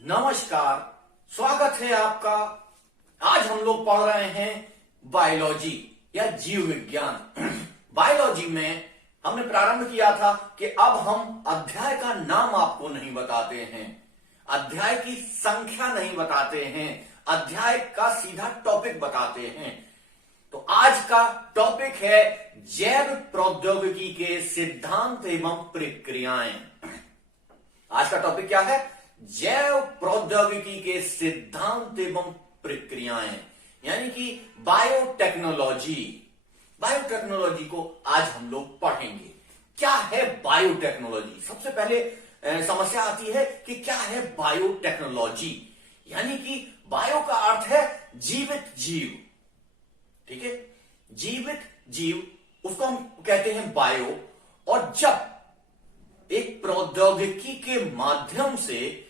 नमस्कार, स्वागत है आपका। आज हम लोग पढ़ रहे हैं बायोलॉजी या जीव विज्ञान। बायोलॉजी में हमने प्रारंभ किया था कि अब हम अध्याय का नाम आपको नहीं बताते हैं, अध्याय की संख्या नहीं बताते हैं, अध्याय का सीधा टॉपिक बताते हैं। तो आज का टॉपिक है जैव प्रौद्योगिकी के सिद्धांत एवं प्रक्रियाएं। आज का टॉपिक क्या है? जैव प्रौद्योगिकी के सिद्धांत एवं प्रक्रियाएं, यानी कि बायोटेक्नोलॉजी। बायोटेक्नोलॉजी को आज हम लोग पढ़ेंगे। क्या है बायोटेक्नोलॉजी? सबसे पहले समस्या आती है कि क्या है बायोटेक्नोलॉजी। यानी कि बायो का अर्थ है जीवित जीव, ठीक है, जीवित जीव, उसको हम कहते हैं बायो। और जब एक प्रौद्योगिकी के माध्यम से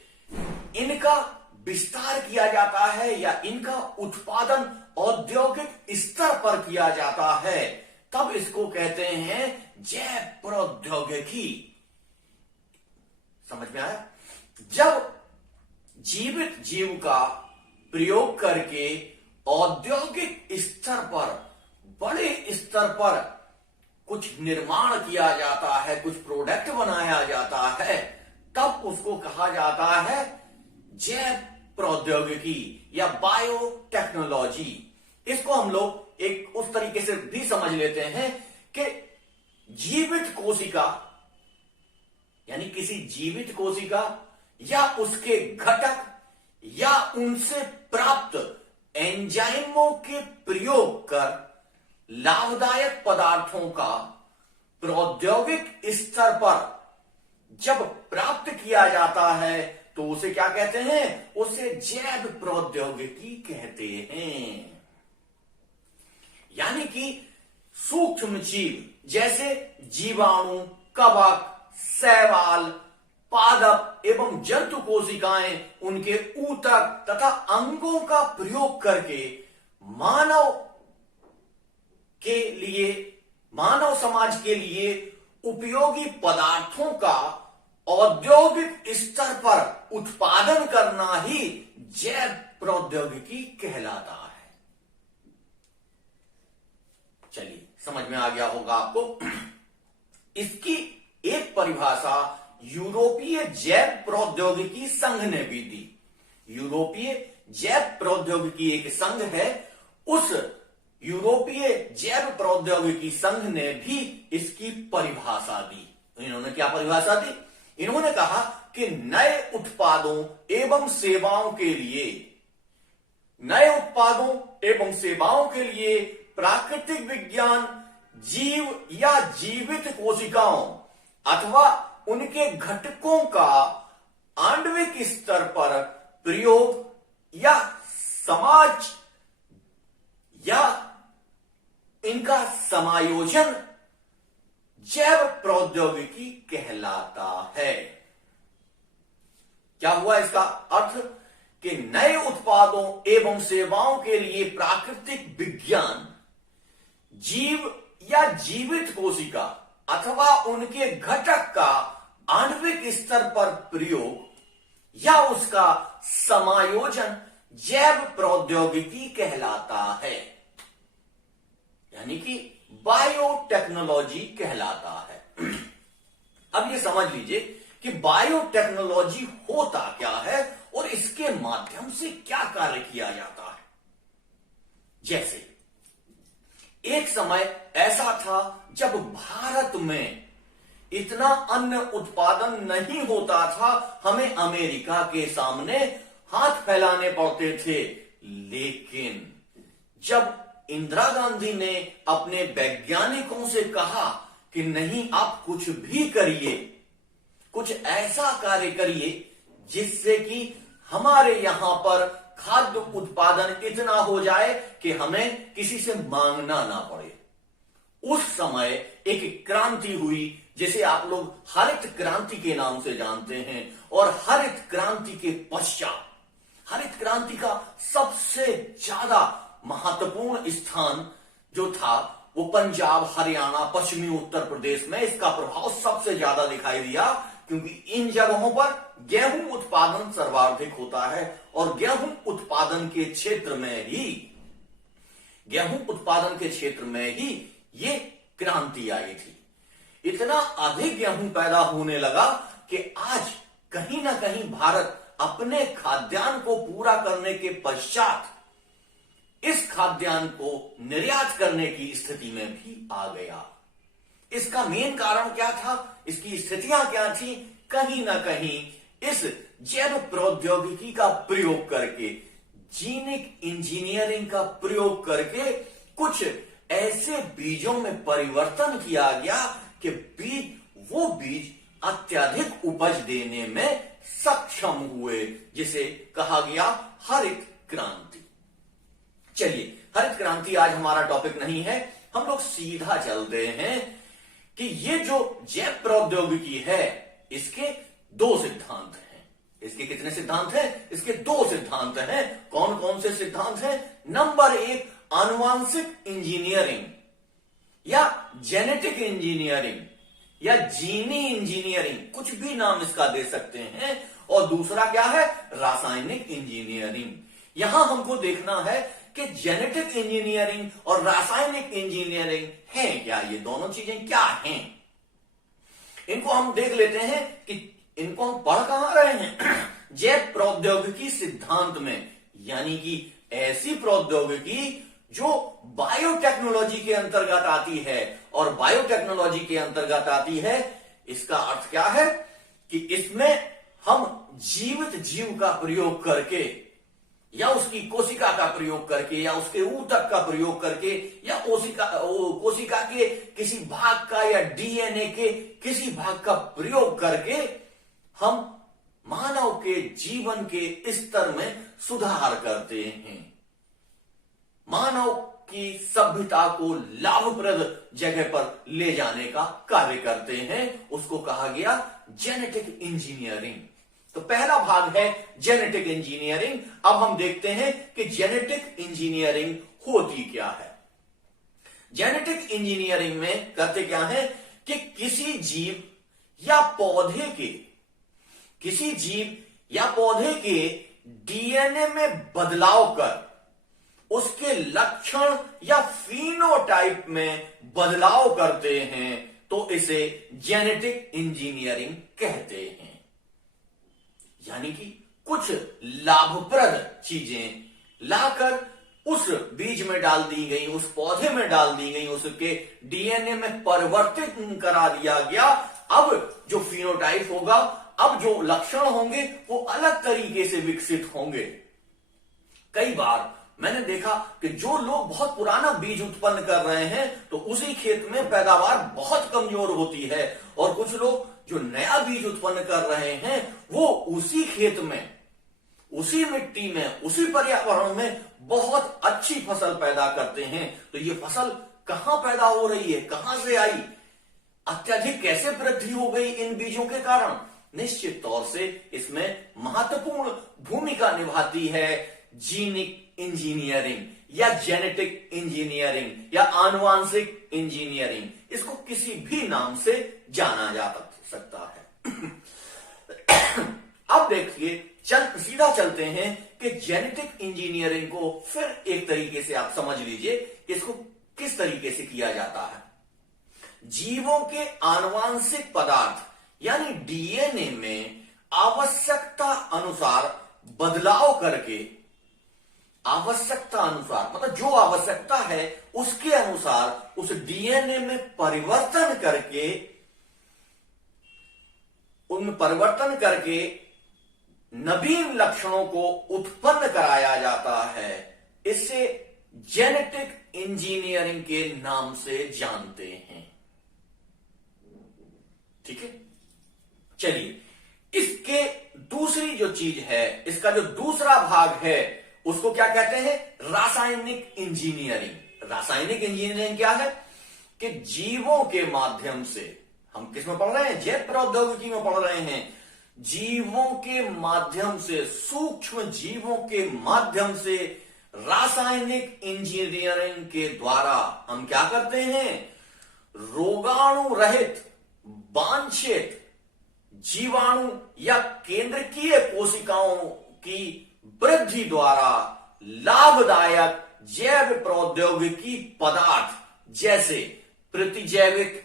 इनका विस्तार किया जाता है या इनका उत्पादन औद्योगिक स्तर पर किया जाता है, तब इसको कहते हैं जैव प्रौद्योगिकी। समझ में आया? जब जीवित जीव का प्रयोग करके औद्योगिक स्तर पर, बड़े स्तर पर कुछ निर्माण किया जाता है, कुछ प्रोडक्ट बनाया जाता है, तब उसको कहा जाता है जैव प्रौद्योगिकी या बायोटेक्नोलॉजी। इसको हम लोग एक उस तरीके से भी समझ लेते हैं कि जीवित कोशिका, यानी किसी जीवित कोशिका या उसके घटक या उनसे प्राप्त एंजाइमों के प्रयोग कर लाभदायक पदार्थों का प्रौद्योगिक स्तर पर जब प्राप्त किया जाता है तो उसे क्या कहते हैं? उसे जैव प्रौद्योगिकी कहते हैं। यानी कि सूक्ष्म जीव जैसे जीवाणु, कवक, शैवाल, पादप एवं जंतु कोशिकाएं, उनके ऊतक तथा अंगों का प्रयोग करके मानव समाज के लिए उपयोगी पदार्थों का औद्योगिक स्तर पर उत्पादन करना ही जैव प्रौद्योगिकी कहलाता है। चलिए, समझ में आ गया होगा आपको। इसकी एक परिभाषा यूरोपीय जैव प्रौद्योगिकी संघ ने भी दी। यूरोपीय जैव प्रौद्योगिकी एक संघ है, उस यूरोपीय जैव प्रौद्योगिकी संघ ने भी इसकी परिभाषा दी। इन्होंने क्या परिभाषा दी? इन्होंने कहा कि नए उत्पादों एवं सेवाओं के लिए प्राकृतिक विज्ञान जीव या जीवित कोशिकाओं अथवा उनके घटकों का आणविक स्तर पर प्रयोग या समाज या इनका समायोजन जैव प्रौद्योगिकी कहलाता है। क्या हुआ इसका अर्थ? कि नए उत्पादों एवं सेवाओं के लिए प्राकृतिक विज्ञान जीव या जीवित कोशिका अथवा उनके घटक का आणविक स्तर पर प्रयोग या उसका समायोजन जैव प्रौद्योगिकी कहलाता है, यानी कि बायोटेक्नोलॉजी कहलाता है। अब ये समझ लीजिए कि बायोटेक्नोलॉजी होता क्या है और इसके माध्यम से क्या कार्य किया जाता है। जैसे एक समय ऐसा था जब भारत में इतना अन्न उत्पादन नहीं होता था, हमें अमेरिका के सामने हाथ फैलाने पड़ते थे। लेकिन जब इंदिरा गांधी ने अपने वैज्ञानिकों से कहा कि नहीं, आप कुछ भी करिए, कुछ ऐसा कार्य करिए जिससे कि हमारे यहां पर खाद्य उत्पादन इतना हो जाए कि हमें किसी से मांगना ना पड़े। उस समय एक क्रांति हुई जिसे आप लोग हरित क्रांति के नाम से जानते हैं। और हरित क्रांति के पश्चात, हरित क्रांति का सबसे ज्यादा महत्वपूर्ण स्थान जो था वो पंजाब, हरियाणा, पश्चिमी उत्तर प्रदेश में इसका प्रभाव सबसे ज्यादा दिखाई दिया, क्योंकि इन जगहों पर गेहूं उत्पादन सर्वाधिक होता है और गेहूं उत्पादन के क्षेत्र में ही ये क्रांति आई थी। इतना अधिक गेहूं पैदा होने लगा कि आज कहीं ना कहीं भारत अपने खाद्यान्न को पूरा करने के पश्चात इस खाद्यान्न को निर्यात करने की स्थिति में भी आ गया। इसका मेन कारण क्या था, इसकी स्थितियां क्या थी? कहीं ना कहीं इस जैव प्रौद्योगिकी का प्रयोग करके, जीनिक इंजीनियरिंग का प्रयोग करके कुछ ऐसे बीजों में परिवर्तन किया गया कि वो बीज अत्यधिक उपज देने में सक्षम हुए, जिसे कहा गया हरित क्रांति। चलिए, हरित क्रांति आज हमारा टॉपिक नहीं है, हम लोग सीधा चलते हैं कि ये जो जैव प्रौद्योगिकी है इसके दो सिद्धांत हैं। इसके कितने सिद्धांत हैं? इसके दो सिद्धांत हैं। कौन कौन से सिद्धांत हैं? नंबर एक, आनुवांशिक इंजीनियरिंग या जेनेटिक इंजीनियरिंग या जीनी इंजीनियरिंग, कुछ भी नाम इसका दे सकते हैं। और दूसरा क्या है? रासायनिक इंजीनियरिंग। यहां हमको देखना है कि जेनेटिक इंजीनियरिंग और रासायनिक इंजीनियरिंग है क्या, ये दोनों चीजें क्या हैं। इनको हम देख लेते हैं कि इनको हम पढ़ कहां रहे हैं। जैव प्रौद्योगिकी सिद्धांत में, यानी कि ऐसी प्रौद्योगिकी जो बायोटेक्नोलॉजी के अंतर्गत आती है। और बायोटेक्नोलॉजी के अंतर्गत आती है, इसका अर्थ क्या है कि इसमें हम जीवित जीव का प्रयोग करके या उसकी कोशिका का प्रयोग करके या उसके ऊतक का प्रयोग करके या कोशिका के किसी भाग का या डीएनए के किसी भाग का प्रयोग करके हम मानव के जीवन के स्तर में सुधार करते हैं, मानव की सभ्यता को लाभप्रद जगह पर ले जाने का कार्य करते हैं। उसको कहा गया जेनेटिक इंजीनियरिंग। तो पहला भाग है जेनेटिक इंजीनियरिंग। अब हम देखते हैं कि जेनेटिक इंजीनियरिंग होती क्या है। जेनेटिक इंजीनियरिंग में करते क्या है कि किसी जीव या पौधे के डीएनए में बदलाव कर उसके लक्षण या फिनोटाइप में बदलाव करते हैं, तो इसे जेनेटिक इंजीनियरिंग कहते हैं। यानी कि कुछ लाभप्रद चीजें लाकर उस बीज में डाल दी गई, उस पौधे में डाल दी गई, उसके डीएनए में परिवर्तित करा दिया गया। अब जो फिनोटाइप होगा, अब जो लक्षण होंगे वो अलग तरीके से विकसित होंगे। कई बार मैंने देखा कि जो लोग बहुत पुराना बीज उत्पन्न कर रहे हैं तो उसी खेत में पैदावार बहुत कमजोर होती है, और कुछ लोग जो नया बीज उत्पन्न कर रहे हैं वो उसी खेत में, उसी मिट्टी में, उसी पर्यावरण में बहुत अच्छी फसल पैदा करते हैं। तो ये फसल कहां पैदा हो रही है, कहां से आई, अत्यधिक कैसे वृद्धि हो गई इन बीजों के कारण? निश्चित तौर से इसमें महत्वपूर्ण भूमिका निभाती है जीनिक इंजीनियरिंग या जेनेटिक इंजीनियरिंग या आनुवांशिक इंजीनियरिंग। इसको किसी भी नाम से जाना जा सकता है। अब देखिए, सीधा चलते हैं कि जेनेटिक इंजीनियरिंग को फिर एक तरीके से आप समझ लीजिए कि इसको किस तरीके से किया जाता है। जीवों के आनुवांशिक पदार्थ यानी डीएनए में आवश्यकता अनुसार बदलाव करके, आवश्यकता अनुसार मतलब जो आवश्यकता है उसके अनुसार उस डीएनए में परिवर्तन करके, उनमें परिवर्तन करके नवीन लक्षणों को उत्पन्न कराया जाता है। इसे जेनेटिक इंजीनियरिंग के नाम से जानते हैं। ठीक है, चलिए, इसके दूसरी जो चीज है, इसका जो दूसरा भाग है उसको क्या कहते हैं? रासायनिक इंजीनियरिंग। रासायनिक इंजीनियरिंग क्या है कि जीवों के माध्यम से, हम किस में पढ़ रहे हैं? जैव प्रौद्योगिकी में पढ़ रहे हैं। जीवों के माध्यम से, सूक्ष्म जीवों के माध्यम से रासायनिक इंजीनियरिंग के द्वारा हम क्या करते हैं? रोगाणु रहित, वांछित जीवाणु या केंद्रकीय कोशिकाओं की वृद्धि द्वारा लाभदायक जैव प्रौद्योगिकी पदार्थ जैसे प्रतिजैविक,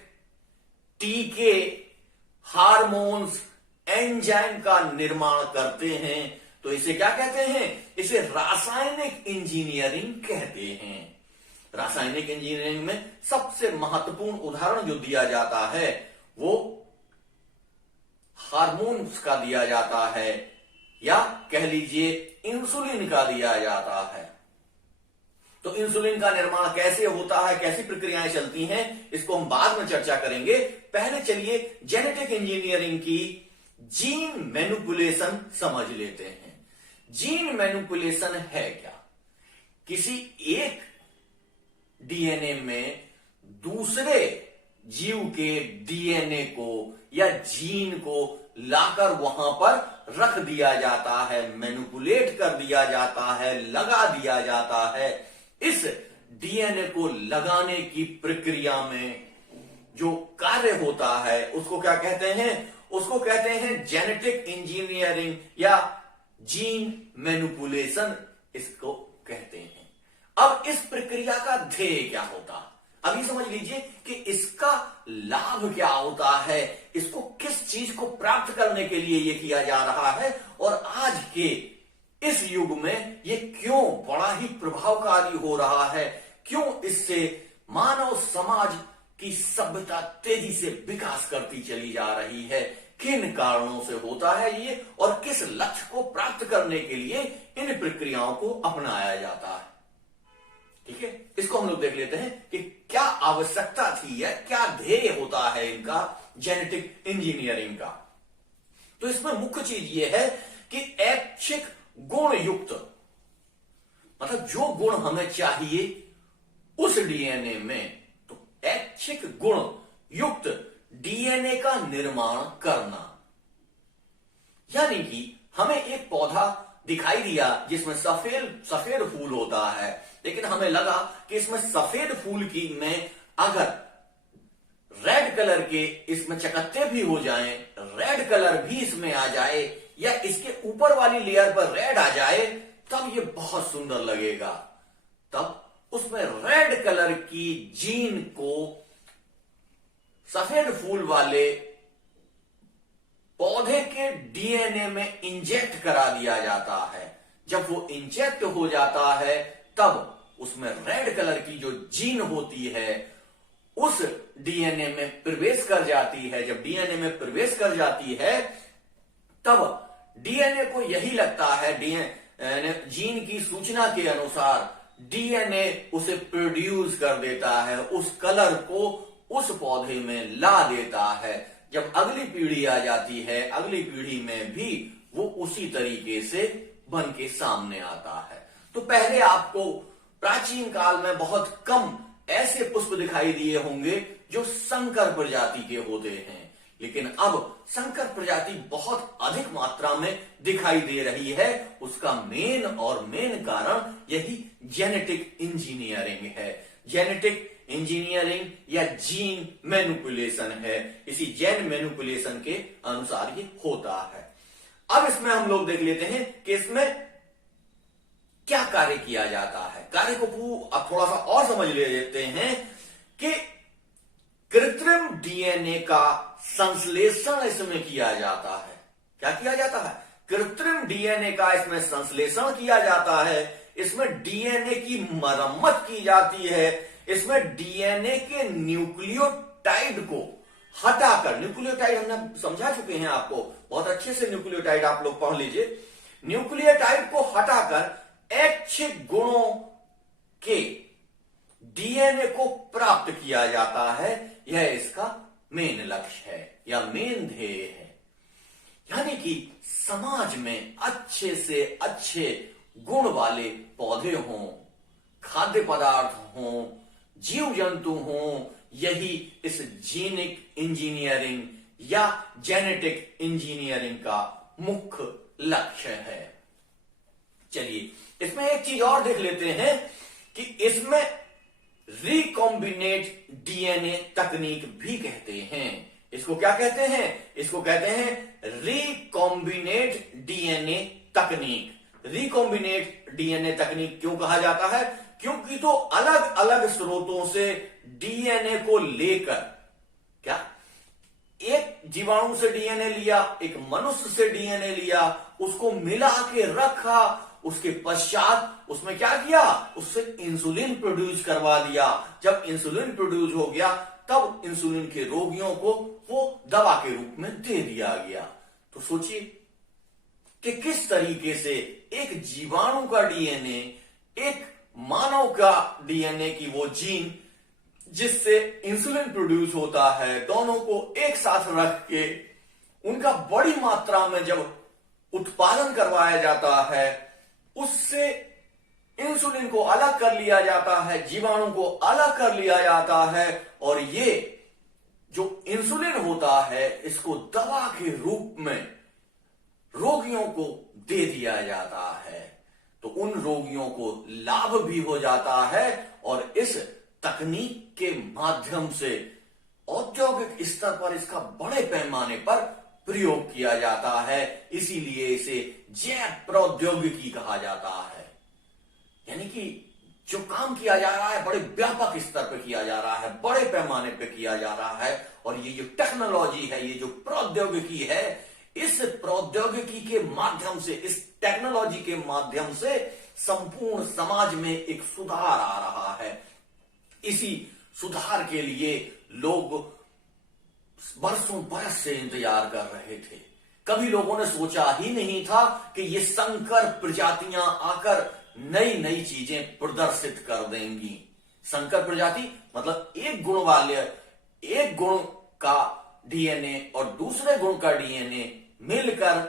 टीके, हार्मोन्स, एंजाइम का निर्माण करते हैं। तो इसे क्या कहते हैं? इसे रासायनिक इंजीनियरिंग कहते हैं। रासायनिक इंजीनियरिंग में सबसे महत्वपूर्ण उदाहरण जो दिया जाता है वो हार्मोन्स का दिया जाता है, या कह लीजिए इंसुलिन का दिया जाता है। तो इंसुलिन का निर्माण कैसे होता है, कैसी प्रक्रियाएं चलती हैं, इसको हम बाद में चर्चा करेंगे। पहले चलिए जेनेटिक इंजीनियरिंग की जीन मैनिपुलेशन समझ लेते हैं। जीन मैनिपुलेशन है क्या? किसी एक डीएनए में दूसरे जीव के डीएनए को या जीन को लाकर वहां पर रख दिया जाता है, मैनिपुलेट कर दिया जाता है, लगा दिया जाता है। इस डीएनए को लगाने की प्रक्रिया में जो कार्य होता है उसको क्या कहते हैं? उसको कहते हैं जेनेटिक इंजीनियरिंग या जीन मैनिपुलेशन, इसको कहते हैं। अब इस प्रक्रिया का ध्येय क्या होता? अभी समझ लीजिए कि इसका लाभ क्या होता है, इसको किस चीज को प्राप्त करने के लिए यह किया जा रहा है, और आज के इस युग में ये क्यों बड़ा ही प्रभावकारी हो रहा है, क्यों इससे मानव समाज की सभ्यता तेजी से विकास करती चली जा रही है, किन कारणों से होता है ये, और किस लक्ष्य को प्राप्त करने के लिए इन प्रक्रियाओं को अपनाया जाता है। ठीक है, इसको हम लोग देख लेते हैं कि क्या आवश्यकता थी या क्या ध्येय होता है इनका जेनेटिक इंजीनियरिंग का। तो इसमें मुख्य चीज ये है कि ऐच्छिक गुण युक्त, मतलब जो गुण हमें चाहिए उस डीएनए में, तो ऐच्छिक गुण युक्त डीएनए का निर्माण करना। यानी कि हमें एक पौधा दिखाई दिया जिसमें सफेद फूल होता है, लेकिन हमें लगा कि इसमें सफेद फूल की में अगर रेड कलर के इसमें चकत्ते भी हो जाएं, रेड कलर भी इसमें आ जाए, या इसके ऊपर वाली लेयर पर रेड आ जाए, तब ये बहुत सुंदर लगेगा। तब उसमें रेड कलर की जीन को सफेद फूल वाले पौधे के डीएनए में इंजेक्ट करा दिया जाता है। जब वो इंजेक्ट हो जाता है तब उसमें रेड कलर की जो जीन होती है उस डीएनए में प्रवेश कर जाती है। जब डीएनए में प्रवेश कर जाती है तब डीएनए को यही लगता है, डीएनए जीन की सूचना के अनुसार डीएनए उसे प्रोड्यूस कर देता है, उस कलर को उस पौधे में ला देता है। जब अगली पीढ़ी आ जाती है, अगली पीढ़ी में भी वो उसी तरीके से बन के सामने आता है। तो पहले आपको प्राचीन काल में बहुत कम ऐसे पुष्प दिखाई दिए होंगे जो संकर प्रजाति के होते हैं, लेकिन अब संकर प्रजाति बहुत अधिक मात्रा में दिखाई दे रही है। उसका मेन कारण यही जेनेटिक इंजीनियरिंग है। जेनेटिक इंजीनियरिंग या जीन मैनिपुलेशन है। इसी जीन मैनिपुलेशन के अनुसार ये होता है। अब इसमें हम लोग देख लेते हैं कि इसमें क्या कार्य किया जाता है। कार्य को अब थोड़ा सा और समझ लेते हैं कि कृत्रिम डीएनए का संश्लेषण इसमें किया जाता है। क्या किया जाता है? कृत्रिम डीएनए का इसमें संश्लेषण किया जाता है। इसमें डीएनए की मरम्मत की जाती है। इसमें डीएनए के न्यूक्लियोटाइड को हटाकर, न्यूक्लियोटाइड हमने समझा चुके हैं आपको, बहुत अच्छे से न्यूक्लियोटाइड आप लोग पढ़ लीजिए। न्यूक्लियोटाइड को हटाकर ऐच्छिक गुणों के डीएनए को प्राप्त किया जाता है। यह इसका मेन लक्ष्य है या मेन ध्येय है। यानी कि समाज में अच्छे से अच्छे गुण वाले पौधे हों, खाद्य पदार्थ हों, जीव जंतु हों, यही इस जीनिक इंजीनियरिंग या जेनेटिक इंजीनियरिंग का मुख्य लक्ष्य है। चलिए इसमें एक चीज और देख लेते हैं कि इसमें रिकॉम्बिनेट डीएनए तकनीक भी कहते हैं। इसको क्या कहते हैं? इसको कहते हैं रिकॉम्बिनेट डीएनए तकनीक। रिकॉम्बिनेट डीएनए तकनीक क्यों कहा जाता है? क्योंकि तो अलग अलग स्रोतों से डीएनए को लेकर, क्या एक जीवाणु से डीएनए लिया, एक मनुष्य से डीएनए लिया, उसको मिला के रखा, उसके पश्चात उसमें क्या किया? उससे इंसुलिन प्रोड्यूस करवा दिया। जब इंसुलिन प्रोड्यूस हो गया तब इंसुलिन के रोगियों को वो दवा के रूप में दे दिया गया। तो सोचिए कि किस तरीके से एक जीवाणु का डीएनए, एक मानव का डीएनए की वो जीन जिससे इंसुलिन प्रोड्यूस होता है, दोनों को एक साथ रख के उनका बड़ी मात्रा में जब उत्पादन करवाया जाता है, उससे इंसुलिन को अलग कर लिया जाता है, जीवाणु को अलग कर लिया जाता है, और ये जो इंसुलिन होता है इसको दवा के रूप में रोगियों को दे दिया जाता है। तो उन रोगियों को लाभ भी हो जाता है और इस तकनीक के माध्यम से औद्योगिक स्तर पर इसका बड़े पैमाने पर प्रयोग किया जाता है। इसीलिए इसे जैव प्रौद्योगिकी कहा जाता है। यानी कि जो काम किया जा रहा है बड़े व्यापक स्तर पर किया जा रहा है, बड़े पैमाने पर किया जा रहा है, और ये जो टेक्नोलॉजी है, ये जो प्रौद्योगिकी है, इस प्रौद्योगिकी के माध्यम से, इस टेक्नोलॉजी के माध्यम से संपूर्ण समाज में एक सुधार आ रहा है। इसी सुधार के लिए लोग बरसों बरस से इंतजार कर रहे थे। कभी लोगों ने सोचा ही नहीं था कि ये संकर प्रजातियां आकर नई नई चीजें प्रदर्शित कर देंगी। संकर प्रजाति मतलब एक गुण वाले, एक गुण का डीएनए और दूसरे गुण का डीएनए मिलकर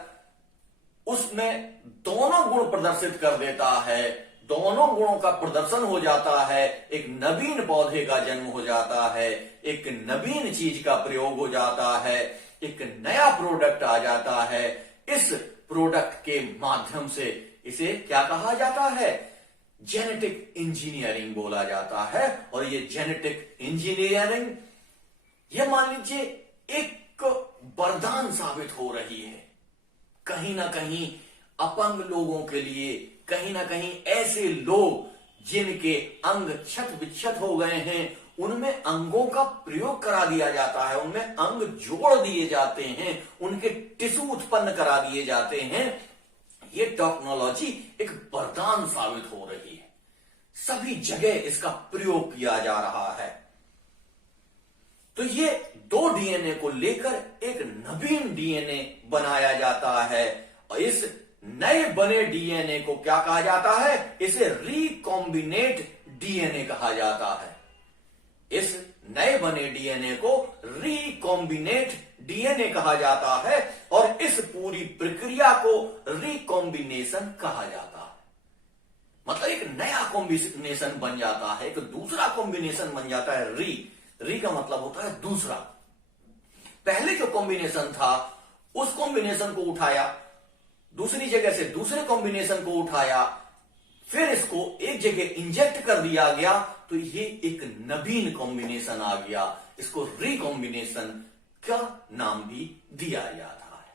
उसमें दोनों गुण प्रदर्शित कर देता है, दोनों गुणों का प्रदर्शन हो जाता है, एक नवीन पौधे का जन्म हो जाता है, एक नवीन चीज का प्रयोग हो जाता है, एक नया प्रोडक्ट आ जाता है। इस प्रोडक्ट के माध्यम से इसे क्या कहा जाता है? जेनेटिक इंजीनियरिंग बोला जाता है। और ये जेनेटिक इंजीनियरिंग, ये मान लीजिए एक वरदान साबित हो रही है कहीं ना कहीं अपंग लोगों के लिए, कहीं ना कहीं ऐसे लोग जिनके अंग क्षत विक्षत हो गए हैं, उनमें अंगों का प्रयोग करा दिया जाता है, उनमें अंग जोड़ दिए जाते हैं, उनके टिश्यू उत्पन्न करा दिए जाते हैं। ये टेक्नोलॉजी एक वरदान साबित हो रही है, सभी जगह इसका प्रयोग किया जा रहा है। तो ये दो डीएनए को लेकर एक नवीन डीएनए बनाया जाता है, और इस नए बने डीएनए को क्या कहा जाता है? इसे रिकॉम्बिनेट डीएनए कहा जाता है। इस नए बने डीएनए को रिकॉम्बिनेट डीएनए कहा जाता है, और इस पूरी प्रक्रिया को रिकॉम्बिनेशन कहा जाता है। मतलब एक नया कॉम्बिनेशन बन जाता है, एक दूसरा कॉम्बिनेशन बन जाता है। री का मतलब होता है दूसरा। पहले जो कॉम्बिनेशन था उस कॉम्बिनेशन को उठाया, दूसरी जगह से दूसरे कॉम्बिनेशन को उठाया, फिर इसको एक जगह इंजेक्ट कर दिया गया, तो ये एक नवीन कॉम्बिनेशन आ गया। इसको रिकॉम्बिनेशन का नाम भी दिया जाता है।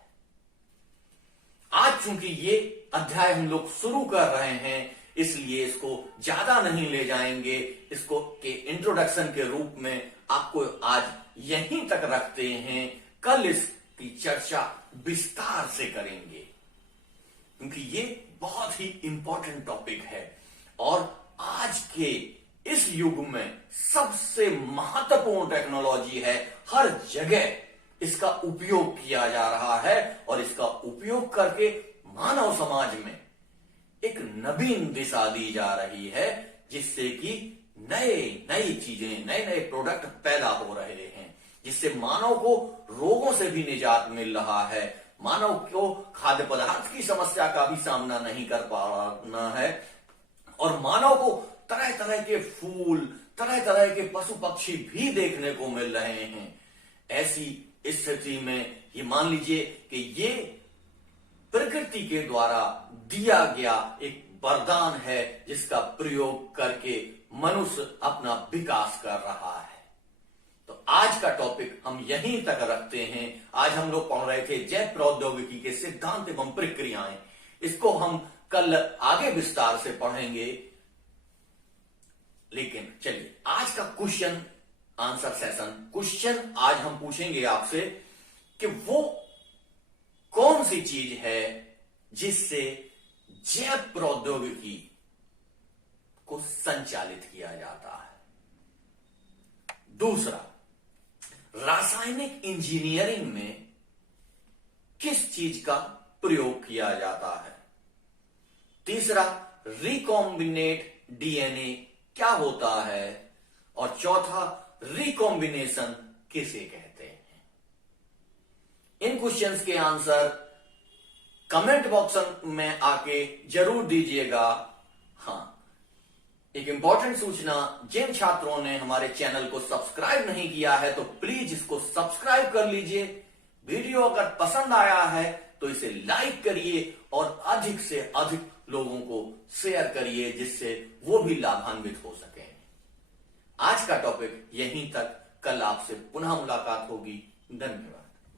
आज चूंकि ये अध्याय हम लोग शुरू कर रहे हैं, इसलिए इसको ज्यादा नहीं ले जाएंगे। इसको के इंट्रोडक्शन के रूप में आपको आज यहीं तक रखते हैं। कल इसकी चर्चा विस्तार से करेंगे, क्योंकि ये बहुत ही इंपॉर्टेंट टॉपिक है और आज के इस युग में सबसे महत्वपूर्ण टेक्नोलॉजी है। हर जगह इसका उपयोग किया जा रहा है और इसका उपयोग करके मानव समाज में एक नवीन दिशा दी जा रही है, जिससे कि नई चीजें, नए नए प्रोडक्ट पैदा हो रहे हैं, जिससे मानव को रोगों से भी निजात मिल रहा है, मानव को खाद्य पदार्थ की समस्या का भी सामना नहीं कर पाना है, और मानव को तरह तरह के फूल, तरह तरह के पशु पक्षी भी देखने को मिल रहे हैं। ऐसी स्थिति में ये मान लीजिए कि ये प्रकृति के द्वारा दिया गया एक वरदान है, जिसका प्रयोग करके मनुष्य अपना विकास कर रहा है। तो आज का टॉपिक हम यहीं तक रखते हैं। आज हम लोग पढ़ रहे थे जैव प्रौद्योगिकी के सिद्धांत एवं प्रक्रियाएं। इसको हम कल आगे विस्तार से पढ़ेंगे। लेकिन चलिए आज का क्वेश्चन आंसर सेशन, क्वेश्चन आज हम पूछेंगे आपसे कि वो कौन सी चीज है जिससे जैव प्रौद्योगिकी को संचालित किया जाता है। दूसरा, रासायनिक इंजीनियरिंग में किस चीज का प्रयोग किया जाता है। तीसरा, रिकॉम्बिनेट डीएनए क्या होता है। और चौथा, रिकॉम्बिनेशन किसे कहते हैं। इन क्वेश्चंस के आंसर कमेंट बॉक्स में आके जरूर दीजिएगा। हां, एक इंपॉर्टेंट सूचना, जिन छात्रों ने हमारे चैनल को सब्सक्राइब नहीं किया है तो प्लीज इसको सब्सक्राइब कर लीजिए। वीडियो अगर पसंद आया है तो इसे लाइक करिए और अधिक से अधिक लोगों को शेयर करिए जिससे वो भी लाभान्वित हो सके। आज का टॉपिक यहीं तक, कल आपसे पुनः मुलाकात होगी। धन्यवाद।